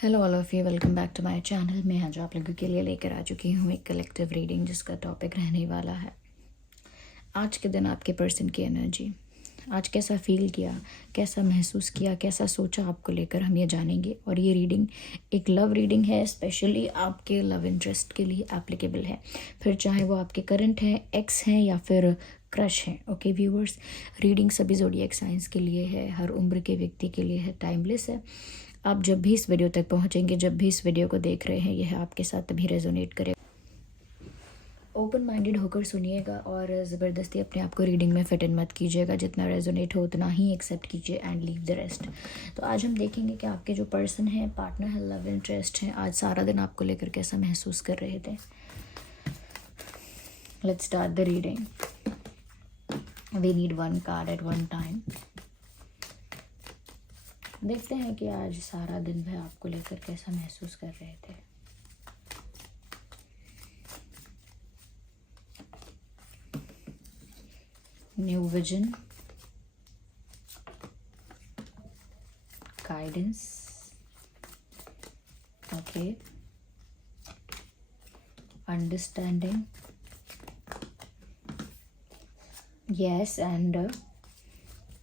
Hello all of you, welcome back to my channel. मैं आज आप लोगों के लिए लेकर आ चुकी हूँ एक कलेक्टिव रीडिंग जिसका टॉपिक रहने वाला है आज के दिन आपके पर्सन की एनर्जी। आज कैसा फील किया, कैसा महसूस किया, कैसा सोचा आपको लेकर, हम ये जानेंगे। और ये रीडिंग एक लव रीडिंग है, स्पेशली आपके लव इंटरेस्ट के लिए एप्लीकेबल है, फिर चाहे वो आपके करंट हैं, एक्स हैं या फिर क्रश हैं। ओके व्यूवर्स, रीडिंग सभी ज़ोडिएक साइंस के लिए है, हर उम्र के व्यक्ति के लिए है, टाइमलेस है। आप जब भी इस वीडियो तक पहुंचेंगे, जब भी इस वीडियो को देख रहे हैं, यह आपके साथ तभी रेजोनेट करेगा। ओपन माइंडेड होकर सुनिएगा और ज़बरदस्ती अपने आप को रीडिंग में फिट इन मत कीजिएगा। जितना रेजोनेट हो उतना ही एक्सेप्ट कीजिए एंड लीव द रेस्ट। तो आज हम देखेंगे कि आपके जो पर्सन है, पार्टनर है, लव इंटरेस्ट है, आज सारा दिन आपको लेकर कैसा महसूस कर रहे थे। Let's start the reading. We need one card at one time. देखते हैं कि आज सारा दिन वह आपको लेकर कैसा महसूस कर रहे थे। New vision, guidance, okay, understanding, yes, and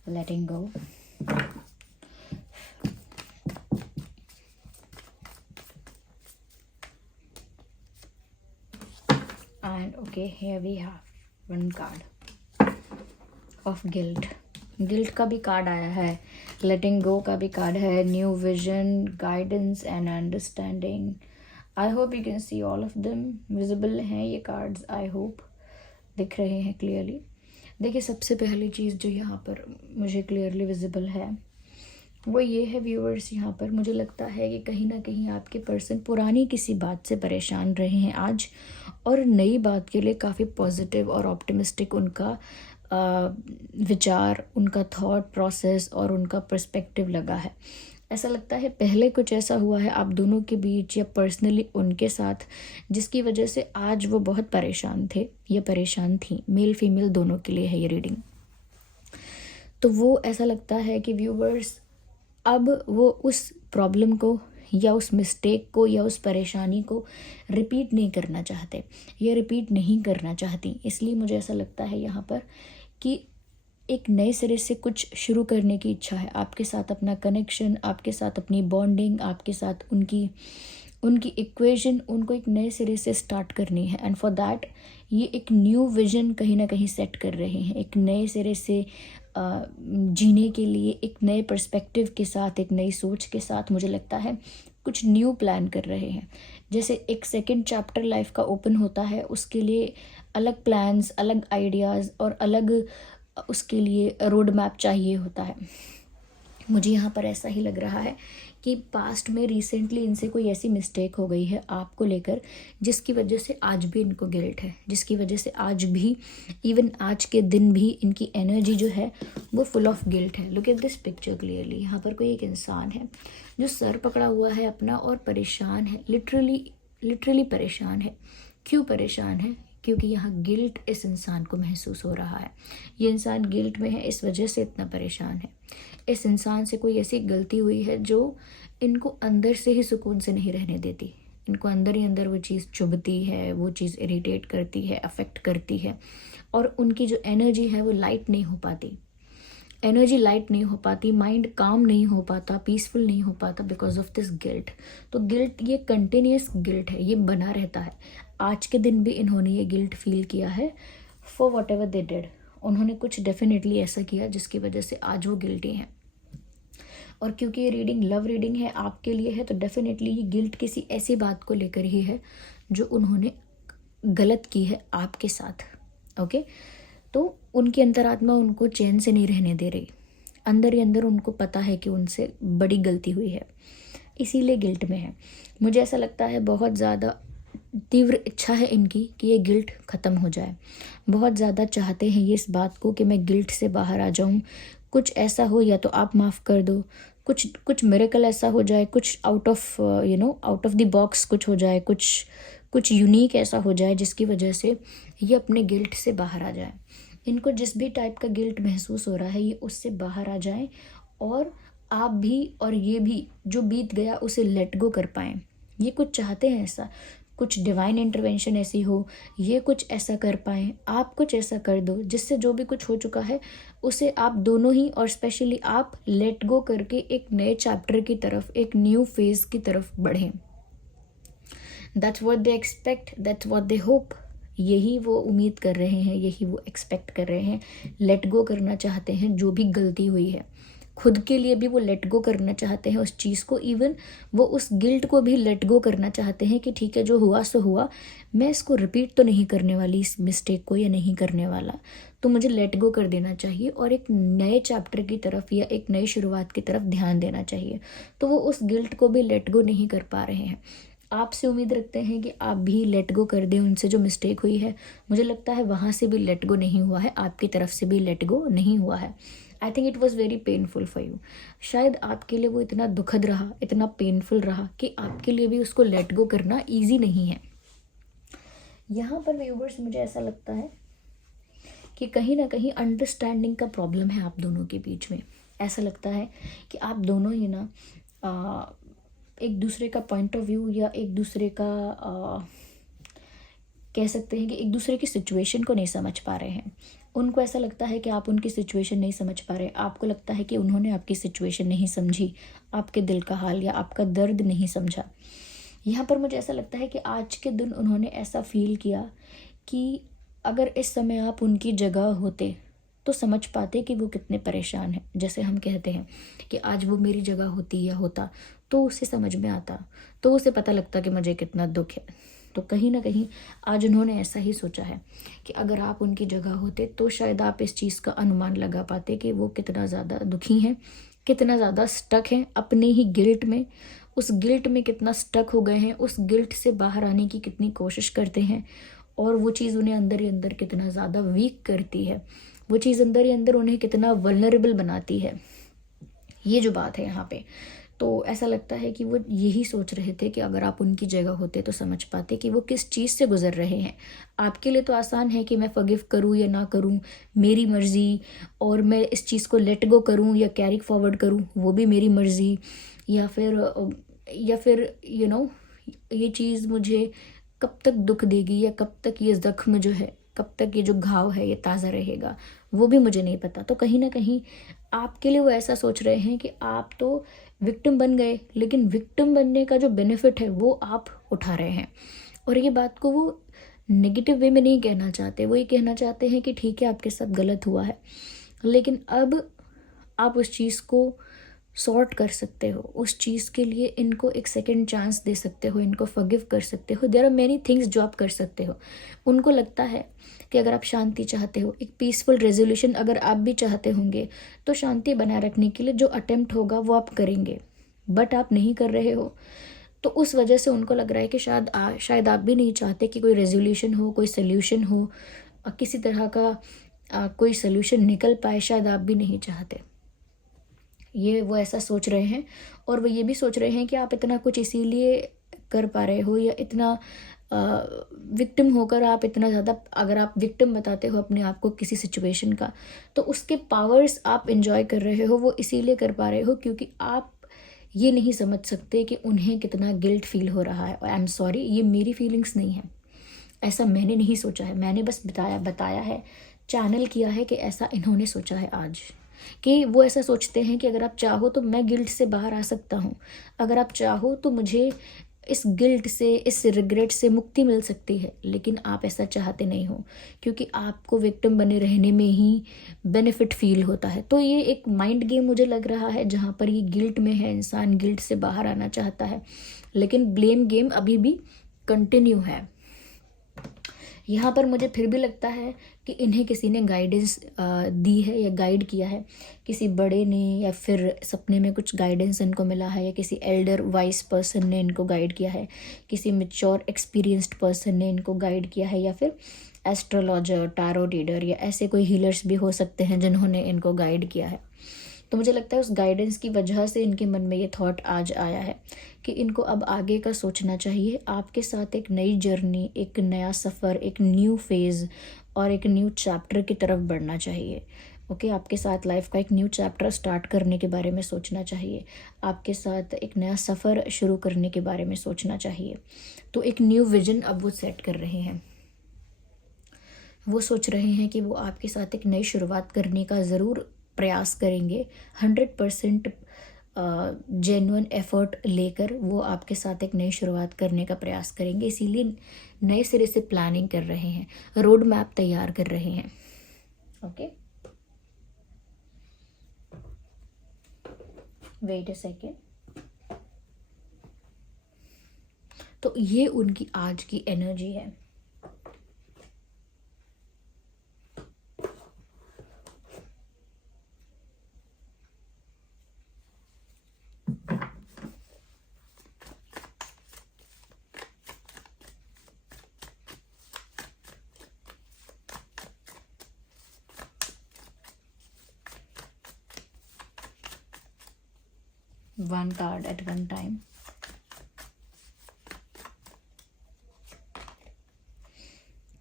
letting go. And okay, here we have one card of guilt. Guilt का भी कार्ड आया है, लेटिंग गो का भी कार्ड है, new vision, guidance and understanding. I hope you can see all of them. Visible हैं ये cards, I hope दिख रहे हैं क्लियरली। देखिए, सबसे पहली चीज़ जो यहाँ पर मुझे क्लियरली विजिबल है वो ये है व्यूअर्स, यहाँ पर मुझे लगता है कि कहीं ना कहीं आपके पर्सन पुरानी किसी बात से परेशान रहे हैं आज, और नई बात के लिए काफ़ी पॉजिटिव और ऑप्टिमिस्टिक उनका विचार, उनका थॉट प्रोसेस और उनका पर्सपेक्टिव लगा है। ऐसा लगता है पहले कुछ ऐसा हुआ है आप दोनों के बीच या पर्सनली उनके साथ, जिसकी वजह से आज वो बहुत परेशान थे या परेशान थी। मेल फीमेल दोनों के लिए है ये रीडिंग। तो वो ऐसा लगता है कि व्यूवर्स अब वो उस प्रॉब्लम को या उस मिस्टेक को या उस परेशानी को रिपीट नहीं करना चाहते या रिपीट नहीं करना चाहती। इसलिए मुझे ऐसा लगता है यहाँ पर कि एक नए सिरे से कुछ शुरू करने की इच्छा है आपके साथ। अपना कनेक्शन, आपके साथ अपनी बॉन्डिंग, आपके साथ उनकी इक्वेशन, उनको एक नए सिरे से स्टार्ट करनी है। एंड फॉर दैट ये एक न्यू विजन कहीं ना कहीं सेट कर रहे हैं, एक नए सिरे से जीने के लिए, एक नए पर्सपेक्टिव के साथ, एक नई सोच के साथ मुझे लगता है कुछ न्यू प्लान कर रहे हैं। जैसे एक सेकंड चैप्टर लाइफ का ओपन होता है, उसके लिए अलग प्लान्स, अलग आइडियाज़ और अलग उसके लिए रोड मैप चाहिए होता है। मुझे यहाँ पर ऐसा ही लग रहा है कि पास्ट में रिसेंटली इनसे कोई ऐसी मिस्टेक हो गई है आपको लेकर, जिसकी वजह से आज भी इनको गिल्ट है, जिसकी वजह से आज भी, इवन आज के दिन भी इनकी एनर्जी जो है वो फुल ऑफ गिल्ट है। Look at this picture clearly. यहाँ पर कोई एक इंसान है जो सर पकड़ा हुआ है अपना और परेशान है, लिटरली परेशान है। क्यों परेशान है? क्योंकि यहाँ गिल्ट इस इंसान को महसूस हो रहा है। ये इंसान गिल्ट में है, इस वजह से इतना परेशान है। इस इंसान से कोई ऐसी गलती हुई है जो इनको अंदर से ही सुकून से नहीं रहने देती। इनको अंदर ही अंदर वो चीज़ चुभती है, वो चीज़ इरिटेट करती है, अफेक्ट करती है, और उनकी जो एनर्जी है वो लाइट नहीं हो पाती। एनर्जी लाइट नहीं हो पाती, माइंड काम नहीं हो पाता, पीसफुल नहीं हो पाता बिकॉज ऑफ दिस गिल्ट। तो गिल्ट ये कंटिन्यूस गिल्ट है, ये बना रहता है। आज के दिन भी इन्होंने ये गिल्ट फील किया है for what ever they did. उन्होंने कुछ डेफिनेटली ऐसा किया जिसकी वजह से आज वो गिल्टी हैं। और क्योंकि ये रीडिंग लव रीडिंग है, आपके लिए है, तो डेफिनेटली ये गिल्ट किसी ऐसी बात को लेकर ही है जो उन्होंने गलत की है आपके साथ। ओके, तो उनकी अंतरात्मा उनको चैन से नहीं रहने दे रही। अंदर ही अंदर उनको पता है कि उनसे बड़ी गलती हुई है, इसीलिए गिल्ट में है। मुझे ऐसा लगता है बहुत ज़्यादा तीव्र इच्छा है इनकी कि ये गिल्ट ख़त्म हो जाए। बहुत ज़्यादा चाहते हैं ये इस बात को कि मैं गिल्ट से बाहर आ जाऊं। कुछ ऐसा हो, या तो आप माफ़ कर दो, कुछ मिरेकल ऐसा हो जाए, कुछ out of out of the box कुछ हो जाए, कुछ यूनिक ऐसा हो जाए जिसकी वजह से ये अपने गिल्ट से बाहर आ जाए। इनको जिस भी टाइप का गिल्ट महसूस हो रहा है ये उससे बाहर आ जाए और आप भी और ये भी जो बीत गया उसे लेट गो कर पाएँ। ये कुछ चाहते हैं ऐसा, कुछ डिवाइन इंटरवेंशन ऐसी हो, ये कुछ ऐसा कर पाएँ, आप कुछ ऐसा कर दो जिससे जो भी कुछ हो चुका है उसे आप दोनों ही और स्पेशली आप लेट गो करके एक नए चैप्टर की तरफ, एक न्यू फेज की तरफ बढ़ें। That's what they expect, that's what they hope. यही वो उम्मीद कर रहे हैं, यही वो एक्सपेक्ट कर रहे हैं। लेट गो करना चाहते हैं जो भी गलती हुई है, खुद के लिए भी वो लेट गो करना चाहते हैं उस चीज़ को। इवन वो उस गिल्ट को भी लेट गो करना चाहते हैं कि ठीक है, जो हुआ सो हुआ, मैं इसको रिपीट तो नहीं करने वाली इस मिस्टेक को, या नहीं करने वाला, तो मुझे लेट गो कर देना चाहिए और एक नए चैप्टर की तरफ या एक नई शुरुआत की तरफ ध्यान देना चाहिए। तो वो उस गिल्ट को भी लेट गो नहीं कर पा रहे हैं। आपसे उम्मीद रखते हैं कि आप भी लेट गो कर दें उनसे जो मिस्टेक हुई है। मुझे लगता है वहाँ से भी लेट गो नहीं हुआ है, आपकी तरफ से भी लेट गो नहीं हुआ है। I think it was very painful for you. शायद आपके लिए वो इतना दुखद रहा, इतना पेनफुल रहा कि आपके लिए भी उसको लेट गो करना ईजी नहीं है। यहाँ पर व्यूवर्स मुझे ऐसा लगता है कि कहीं ना कहीं अंडरस्टैंडिंग का प्रॉब्लम है आप दोनों के बीच में। ऐसा लगता है कि आप दोनों ही ना एक दूसरे का पॉइंट ऑफ व्यू या एक दूसरे का कह सकते हैं कि एक दूसरे की सिचुएशन को नहीं समझ पा रहे हैं। उनको ऐसा लगता है कि आप उनकी सिचुएशन नहीं समझ पा रहे, आपको लगता है कि उन्होंने आपकी सिचुएशन नहीं समझी, आपके दिल का हाल या आपका दर्द नहीं समझा। यहाँ पर मुझे ऐसा लगता है कि आज के दिन उन्होंने ऐसा फील किया कि अगर इस समय आप उनकी जगह होते तो समझ पाते कि वो कितने परेशान हैं। जैसे हम कहते हैं कि आज वो मेरी जगह होती या होता तो उसे समझ में आता, तो उसे पता लगता कि मुझे कितना दुख है। तो कहीं ना कहीं आज उन्होंने ऐसा ही सोचा है कि अगर आप उनकी जगह होते तो शायद आप इस चीज़ का अनुमान लगा पाते कि वो कितना ज़्यादा दुखी हैं, कितना ज़्यादा स्टक हैं अपने ही गिल्ट में, उस गिल्ट में कितना स्टक हो गए हैं, उस गिल्ट से बाहर आने की कितनी कोशिश करते हैं, और वो चीज़ उन्हें अंदर ही अंदर कितना ज़्यादा वीक करती है, वो चीज़ अंदर ही अंदर उन्हें कितना वल्नरेबल बनाती है। ये जो बात है यहाँ पे, तो ऐसा लगता है कि वो यही सोच रहे थे कि अगर आप उनकी जगह होते तो समझ पाते कि वो किस चीज़ से गुजर रहे हैं। आपके लिए तो आसान है कि मैं फॉरगिव करूँ या ना करूँ, मेरी मर्ज़ी, और मैं इस चीज़ को लेट गो करूँ या कैरी फॉरवर्ड करूँ, वो भी मेरी मर्ज़ी, या फिर ये चीज़ मुझे कब तक दुख देगी, या कब तक ये ज़ख्म जो है, कब तक ये जो घाव है ये ताज़ा रहेगा, वो भी मुझे नहीं पता। तो कहीं ना कहीं आपके लिए वो ऐसा सोच रहे हैं कि आप तो विक्टिम बन गए, लेकिन विक्टिम बनने का जो बेनिफिट है वो आप उठा रहे हैं। और ये बात को वो नेगेटिव वे में नहीं कहना चाहते, वो ये कहना चाहते हैं कि ठीक है, आपके साथ गलत हुआ है, लेकिन अब आप उस चीज़ को सॉर्ट कर सकते हो, उस चीज़ के लिए इनको एक सेकंड चांस दे सकते हो, इनको फॉरगिव कर सकते हो। देयर आर मेनी थिंग्स जो आप कर सकते हो। उनको लगता है कि अगर आप शांति चाहते हो, एक पीसफुल रेजोल्यूशन अगर आप भी चाहते होंगे, तो शांति बनाए रखने के लिए जो अटेम्प्ट होगा वो आप करेंगे, बट आप नहीं कर रहे हो। तो उस वजह से उनको लग रहा है कि शायद आप भी नहीं चाहते कि कोई रेजोल्यूशन हो, कोई सोल्यूशन हो, किसी तरह का कोई सोल्यूशन निकल पाए, शायद आप भी नहीं चाहते। ये वो ऐसा सोच रहे हैं, और वो ये भी सोच रहे हैं कि आप इतना कुछ इसीलिए कर पा रहे हो, या इतना विक्टिम होकर आप इतना ज़्यादा, अगर आप विक्टिम बताते हो अपने आप को किसी सिचुएशन का, तो उसके पावर्स आप इंजॉय कर रहे हो, वो इसीलिए कर पा रहे हो क्योंकि आप ये नहीं समझ सकते कि उन्हें कितना गिल्ट फील हो रहा है। आई एम सॉरी, ये मेरी फीलिंग्स नहीं है, ऐसा मैंने नहीं सोचा है, मैंने बस बताया है, चैनल किया है कि ऐसा इन्होंने सोचा है आज, कि वो ऐसा सोचते हैं कि अगर आप चाहो तो मैं गिल्ट से बाहर आ सकता हूँ, अगर आप चाहो तो मुझे इस गिल्ट से, इस रिग्रेट से मुक्ति मिल सकती है, लेकिन आप ऐसा चाहते नहीं हो क्योंकि आपको विक्टिम बने रहने में ही बेनिफिट फील होता है। तो ये एक माइंड गेम मुझे लग रहा है, जहाँ पर ये गिल्ट में है, इंसान गिल्ट से बाहर आना चाहता है, लेकिन ब्लेम गेम अभी भी कंटिन्यू है। यहाँ पर मुझे फिर भी लगता है कि इन्हें किसी ने गाइडेंस दी है या गाइड किया है, किसी बड़े ने, या फिर सपने में कुछ गाइडेंस इनको मिला है, या किसी एल्डर वाइस पर्सन ने इनको गाइड किया है, किसी मैच्योर एक्सपीरियंस्ड पर्सन ने इनको गाइड किया है, या फिर एस्ट्रोलॉजर, टारो रीडर, या ऐसे कोई हीलर्स भी हो सकते हैं जिन्होंने इनको गाइड किया है। तो मुझे लगता है उस गाइडेंस की वजह से इनके मन में ये थॉट आज आया है कि इनको अब आगे का सोचना चाहिए, आपके साथ एक नई जर्नी, एक नया सफ़र, एक न्यू फेज़ और एक न्यू चैप्टर की तरफ बढ़ना चाहिए। ओके, आपके साथ लाइफ का एक न्यू चैप्टर स्टार्ट करने के बारे में सोचना चाहिए, आपके साथ एक नया सफ़र शुरू करने के बारे में सोचना चाहिए। तो एक न्यू विजन अब वो सेट कर रहे हैं, वो सोच रहे हैं कि वो आपके साथ एक नई शुरुआत करने का ज़रूर प्रयास करेंगे। 100% जेन्युइन एफर्ट लेकर वो आपके साथ एक नई शुरुआत करने का प्रयास करेंगे, इसीलिए नए सिरे से प्लानिंग कर रहे हैं, रोड मैप तैयार कर रहे हैं। Okay, wait a second. तो ये उनकी आज की एनर्जी है। One card at one time.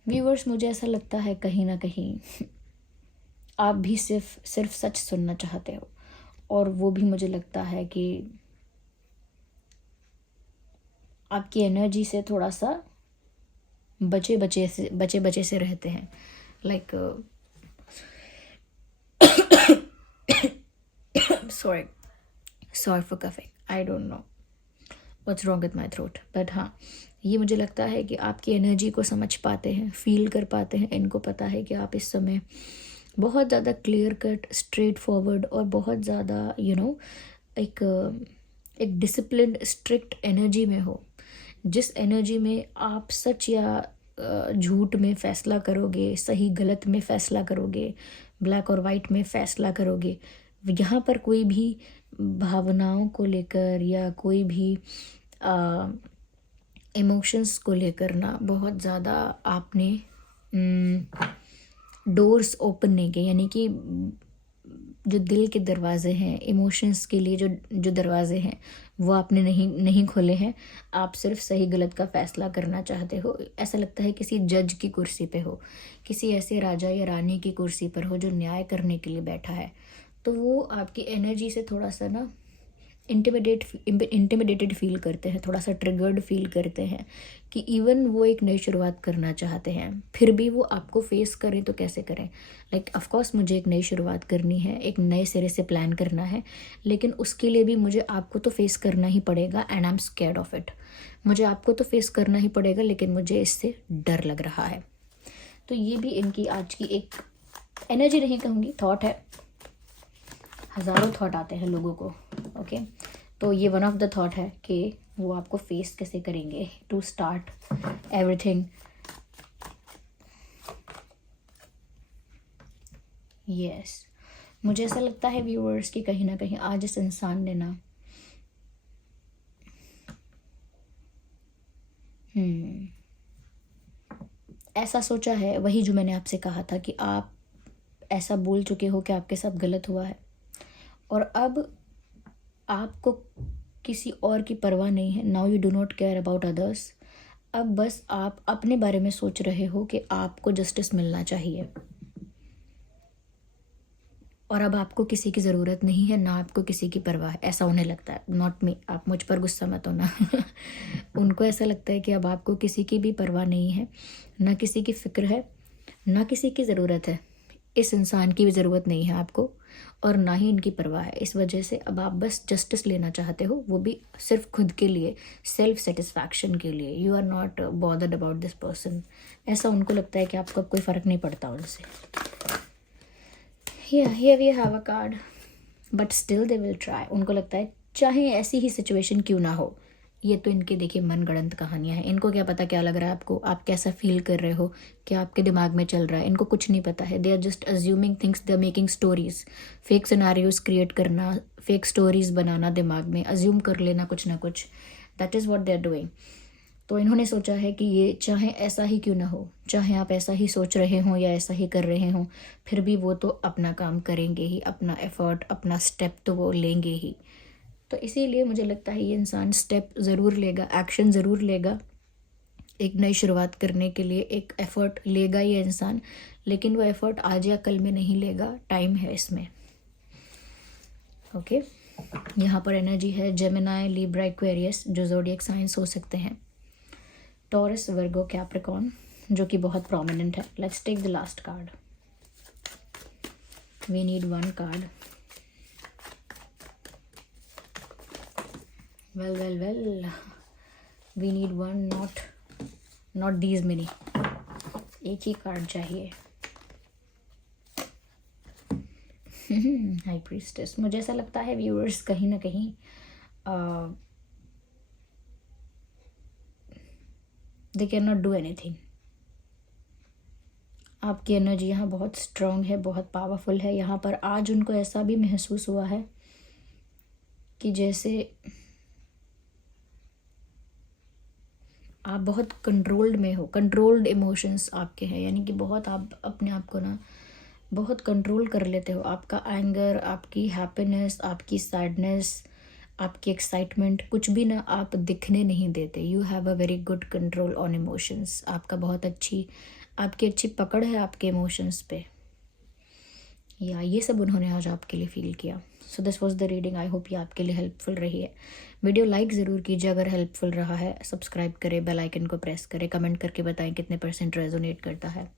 Viewers, मुझे ऐसा लगता है कहीं ना कहीं आप भी सिर्फ सच सुनना चाहते हो, और वो भी मुझे लगता है कि आपकी एनर्जी से थोड़ा सा बचे बचे से रहते हैं। Like sorry for coughing, I don't know what's wrong with my throat, but हाँ, ये मुझे लगता है कि आपकी एनर्जी को समझ पाते हैं, फील कर पाते हैं। इनको पता है कि आप इस समय बहुत ज़्यादा क्लियर कट, स्ट्रेट फॉरवर्ड और बहुत ज़्यादा एक डिसिप्लिन्ड, स्ट्रिक्ट एनर्जी में हो, जिस एनर्जी में आप सच या झूठ में फ़ैसला करोगे, सही गलत में फ़ैसला करोगे, ब्लैक और वाइट में फ़ैसला करोगे। यहाँ पर कोई भी भावनाओं को लेकर या कोई भी इमोशंस को लेकर ना बहुत ज़्यादा आपने डोर्स ओपन नहीं किए, यानी कि जो दिल के दरवाजे हैं, इमोशंस के लिए जो दरवाजे हैं, वो आपने नहीं खोले हैं। आप सिर्फ सही गलत का फ़ैसला करना चाहते हो। ऐसा लगता है किसी जज की कुर्सी पे हो, किसी ऐसे राजा या रानी की कुर्सी पर हो जो न्याय करने के लिए बैठा है। तो वो आपकी एनर्जी से थोड़ा सा ना इंटिमिडेटेड फील करते हैं, थोड़ा सा ट्रिगर्ड फील करते हैं कि इवन वो एक नई शुरुआत करना चाहते हैं, फिर भी वो आपको फेस करें तो कैसे करें। लाइक ऑफ कोर्स मुझे एक नई शुरुआत करनी है, एक नए सिरे से प्लान करना है, लेकिन उसके लिए भी मुझे आपको तो फेस करना ही पड़ेगा, and I am scared of it. मुझे आपको तो फेस करना ही पड़ेगा, लेकिन मुझे इससे डर लग रहा है। तो ये भी इनकी आज की एक एनर्जी नहीं कहूँगी, थॉट है। हज़ारों थॉट आते हैं लोगों को, ओके। तो ये वन ऑफ द थॉट है कि वो आपको फेस कैसे करेंगे टू स्टार्ट एवरीथिंग। यस, मुझे ऐसा लगता है व्यूअर्स कि कहीं ना कहीं आज इस इंसान ने ना ऐसा सोचा है, वही जो मैंने आपसे कहा था कि आप ऐसा बोल चुके हो कि आपके साथ गलत हुआ है, और अब आपको किसी और की परवाह नहीं है। Now you do not care about others. अब बस आप अपने बारे में सोच रहे हो कि आपको जस्टिस मिलना चाहिए, और अब आपको किसी की ज़रूरत नहीं है, ना आपको किसी की परवाह है। ऐसा उन्हें लगता है, नॉट मी, आप मुझ पर गुस्सा मत होना। उनको ऐसा लगता है कि अब आपको किसी की भी परवाह नहीं है, ना किसी की फ़िक्र है, ना किसी की ज़रूरत है। इस इंसान की भी ज़रूरत नहीं है आपको, और ना ही इनकी परवाह है। इस वजह से अब आप बस जस्टिस लेना चाहते हो, वो भी सिर्फ खुद के लिए, सेल्फ सेटिस्फैक्शन के लिए। You are not bothered about this person. ऐसा उनको लगता है कि आपको अब कोई फ़र्क नहीं पड़ता उनसे। here we have a card, but still they will try। उनको लगता है चाहे ऐसी ही सिचुएशन क्यों ना हो। ये तो इनके देखिए मनगढ़ंत कहानियाँ हैं। इनको क्या पता क्या लग रहा है आपको, आप कैसा फील कर रहे हो, क्या आपके दिमाग में चल रहा है। इनको कुछ नहीं पता है। They are just assuming things, they are making stories, fake scenarios create करना, फेक स्टोरीज बनाना, दिमाग में अज्यूम कर लेना कुछ ना कुछ। That is what they are doing. तो इन्होंने सोचा है कि ये चाहे ऐसा ही क्यों ना हो, चाहे आप ऐसा ही सोच रहे हों या ऐसा ही कर रहे हों, फिर भी वो तो अपना काम करेंगे ही, अपना एफर्ट, अपना स्टेप तो वो लेंगे ही। तो इसीलिए मुझे लगता है ये इंसान स्टेप ज़रूर लेगा, एक्शन ज़रूर लेगा, एक नई शुरुआत करने के लिए एक एफर्ट लेगा ये इंसान, लेकिन वो एफर्ट आज या कल में नहीं लेगा, टाइम है इसमें। ओके, यहाँ पर एनर्जी है जेमिनाई, लिब्रा, एक्वेरियस जो ज़ोडिएक साइंस हो सकते हैं, टॉरस, वर्गो, कैप्रिकॉर्न जो कि बहुत प्रोमिनेंट है। Let's take the last card. We need one card. Well we need one, not these many. एक ही कार्ड चाहिए। High priestess. मुझे ऐसा लगता है व्यूअर्स कहीं ना कहीं they can not do anything. आपकी एनर्जी यहाँ बहुत स्ट्रांग है, बहुत पावरफुल है। यहाँ पर आज उनको ऐसा भी महसूस हुआ है कि जैसे आप बहुत कंट्रोल्ड में हो, कंट्रोल्ड इमोशंस आपके हैं, यानी कि बहुत आप अपने आप को ना बहुत कंट्रोल कर लेते हो। आपका एंगर, आपकी हैप्पीनेस, आपकी सैडनेस, आपकी एक्साइटमेंट, कुछ भी ना आप दिखने नहीं देते। You have a very good control on emotions. आपकी अच्छी पकड़ है आपके इमोशंस पे, या ये सब उन्होंने आज आपके लिए फील किया। So this was the reading. I hope ये आपके लिए हेल्पफुल रही है। वीडियो लाइक ज़रूर कीजिए अगर हेल्पफुल रहा है, सब्सक्राइब करें, बेल आइकन को प्रेस करें, कमेंट करके बताएं कितने % रेजोनेट करता है।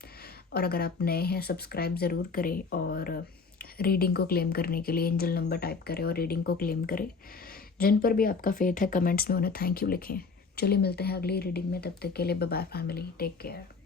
और अगर आप नए हैं सब्सक्राइब ज़रूर करें, और रीडिंग को क्लेम करने के लिए एंजल नंबर टाइप करें और रीडिंग को क्लेम करें। जिन पर भी आपका फेथ है कमेंट्स में उन्हें थैंक यू लिखें। चलिए मिलते हैं अगली रीडिंग में, तब तक के लिए bye bye family, take care.